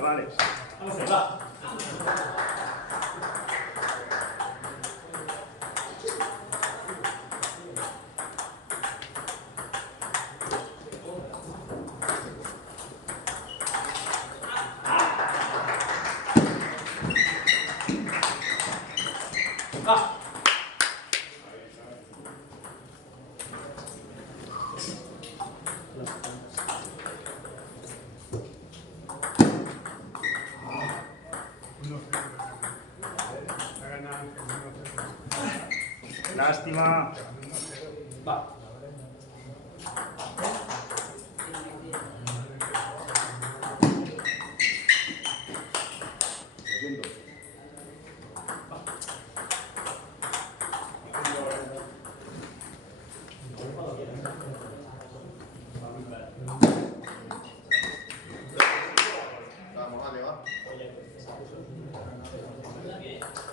Vale. Vamos a ver, va. Lástima. Va.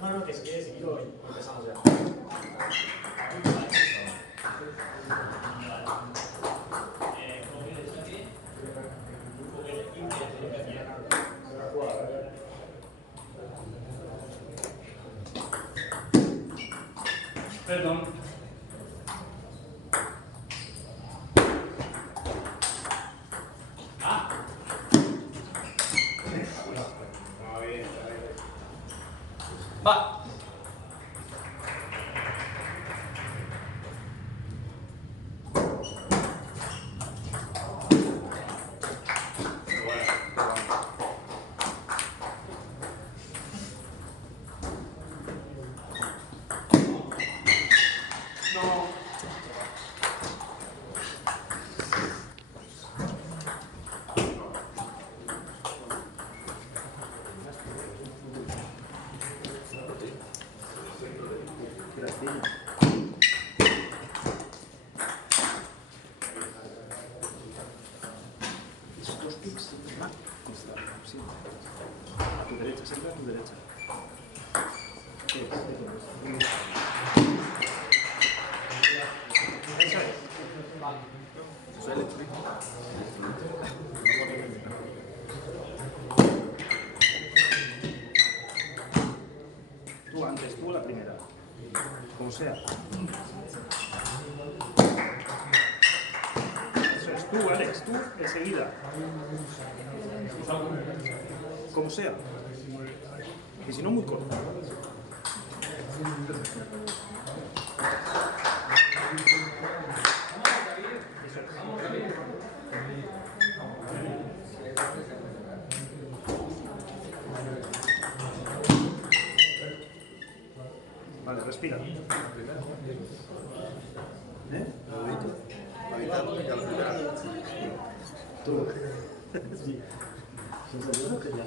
Bueno, que si quieres seguirlo y empezamos ya. Perdón. Va. A tu derecha, siempre a tu derecha. Esa es. Eso es eléctrico. Tú antes, tú la primera. Como sea. Eso es, tú, Alex, tú enseguida. Como sea. Y si no, muy corto. respira. ¿Eh? Evitando que la primera. Tú. Sí. Son que ya.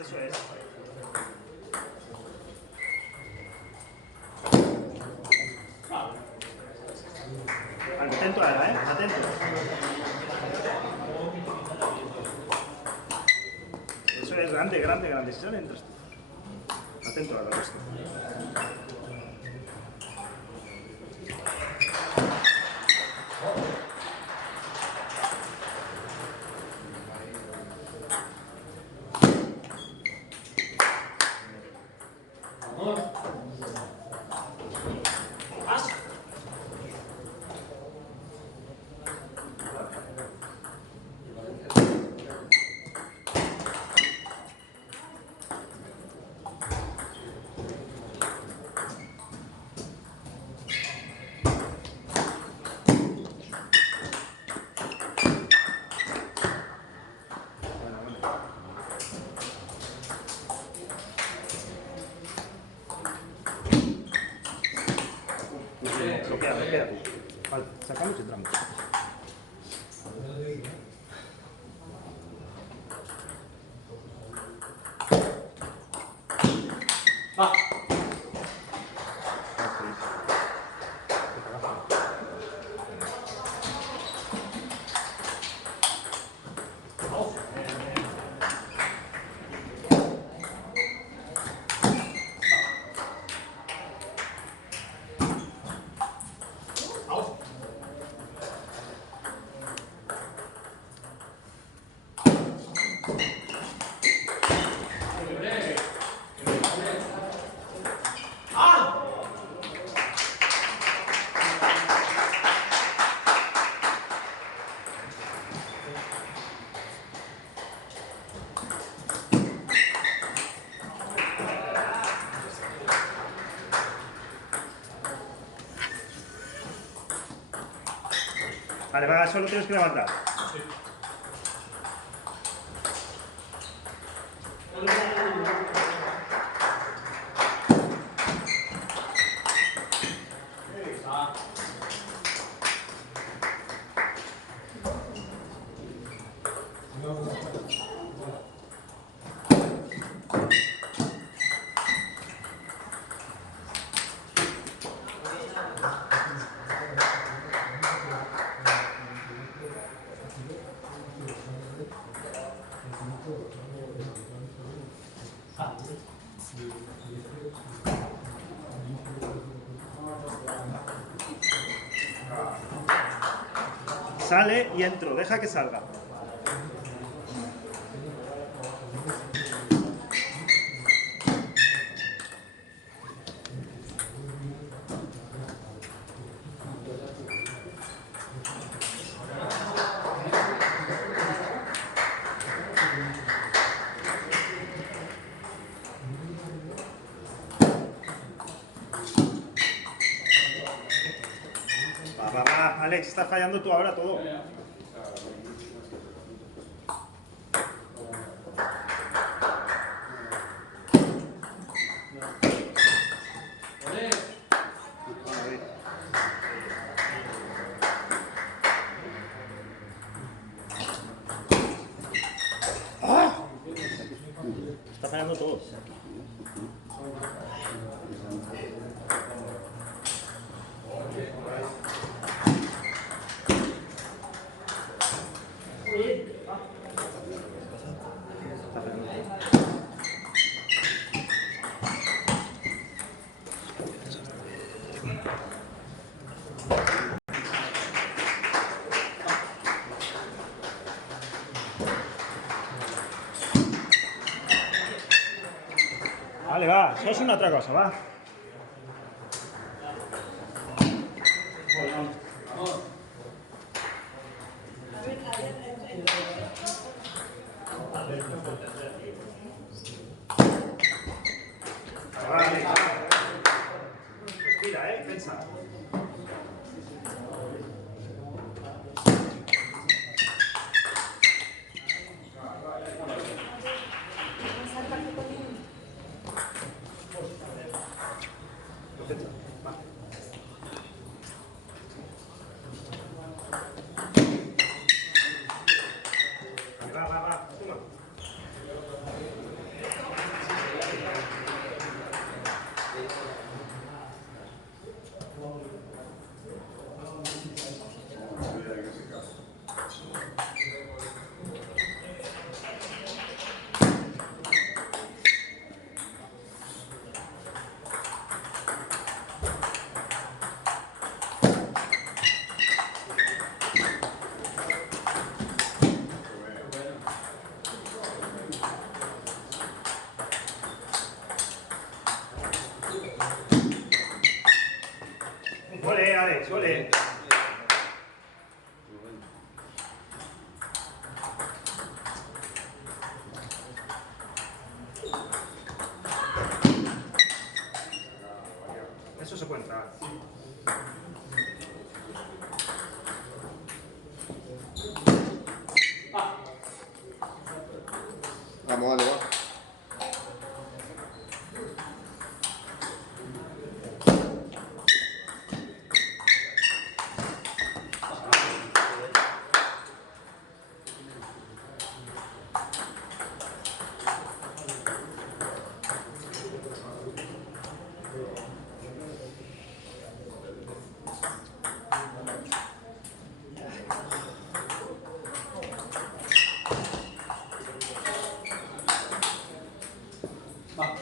Eso es. Atento ahora, atento. Eso es grande, grande, grande. Si sale, entras tú. Atento ahora, esto. Bloquea tú. Vale, sacamos y entramos. Va. Vale, va, solo tienes que levantar. Sí. Sale y entro, deja que salga. Va, Alex, estás fallando tú ahora todo. Está fallando todo. Vale, va, eso es una otra cosa, va. Vale. defensa. Defensa. Va. Va. Toma. Ole, Alex, ole. Eso se puede entrar. Vamos, dale, va.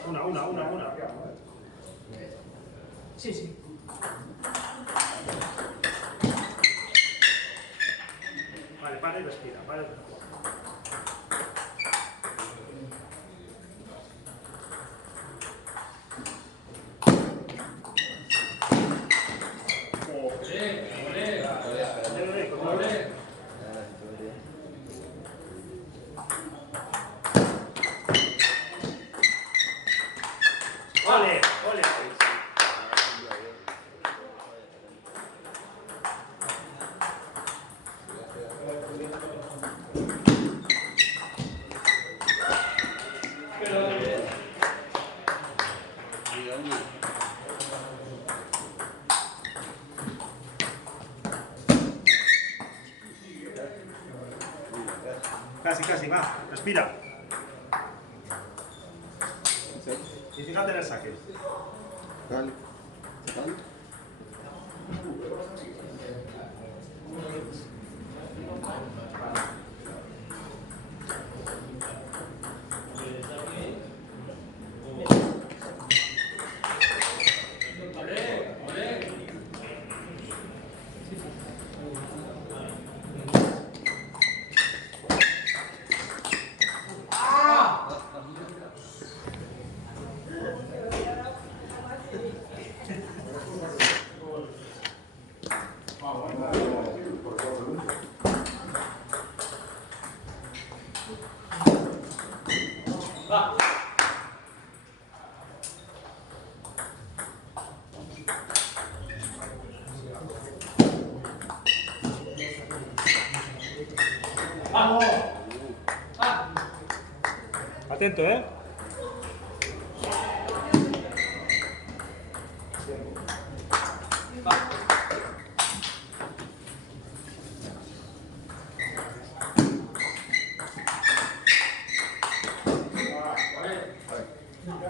Una. Sí, sí. Vale, para y respira. Para y respira. Ole, ole. Casi, va. Respira. Y fíjate en el saque. Dale. Dale. Va. Vamos. Va. Atento, ¿eh?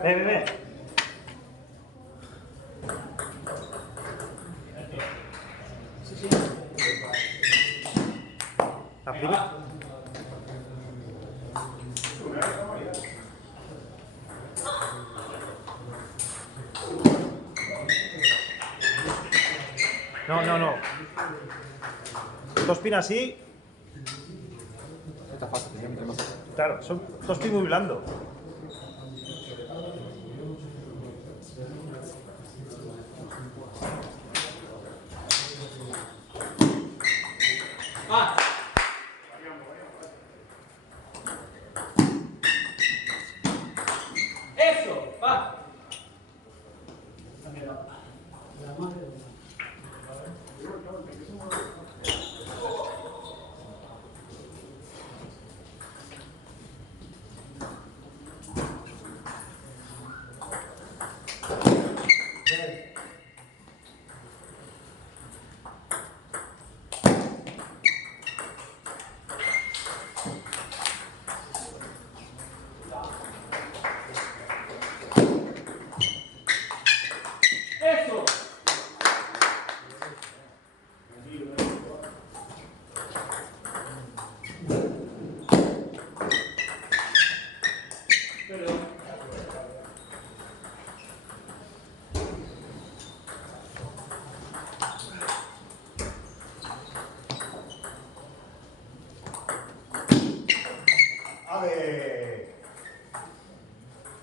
Ve. La primera. No. Dos pinas así. Está fácil, ya me más. Claro, son dos pinos muy blandos. Va. Eso, va. La madre.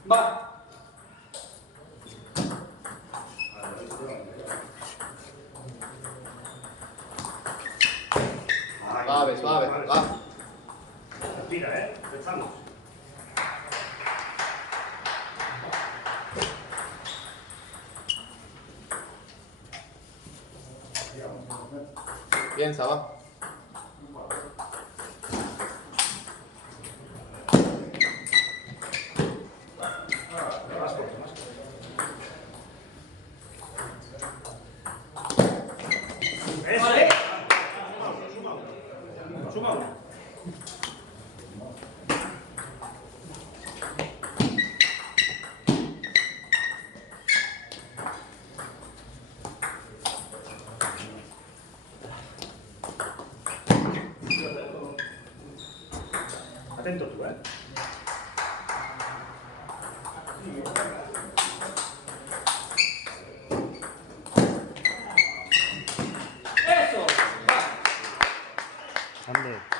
Va. Suave, suave, va. Respira, pensamos. Piensa, va. Más corto, más corto. Eso. Vale. Suma uno. Atento tú, Eso. Va. Ande.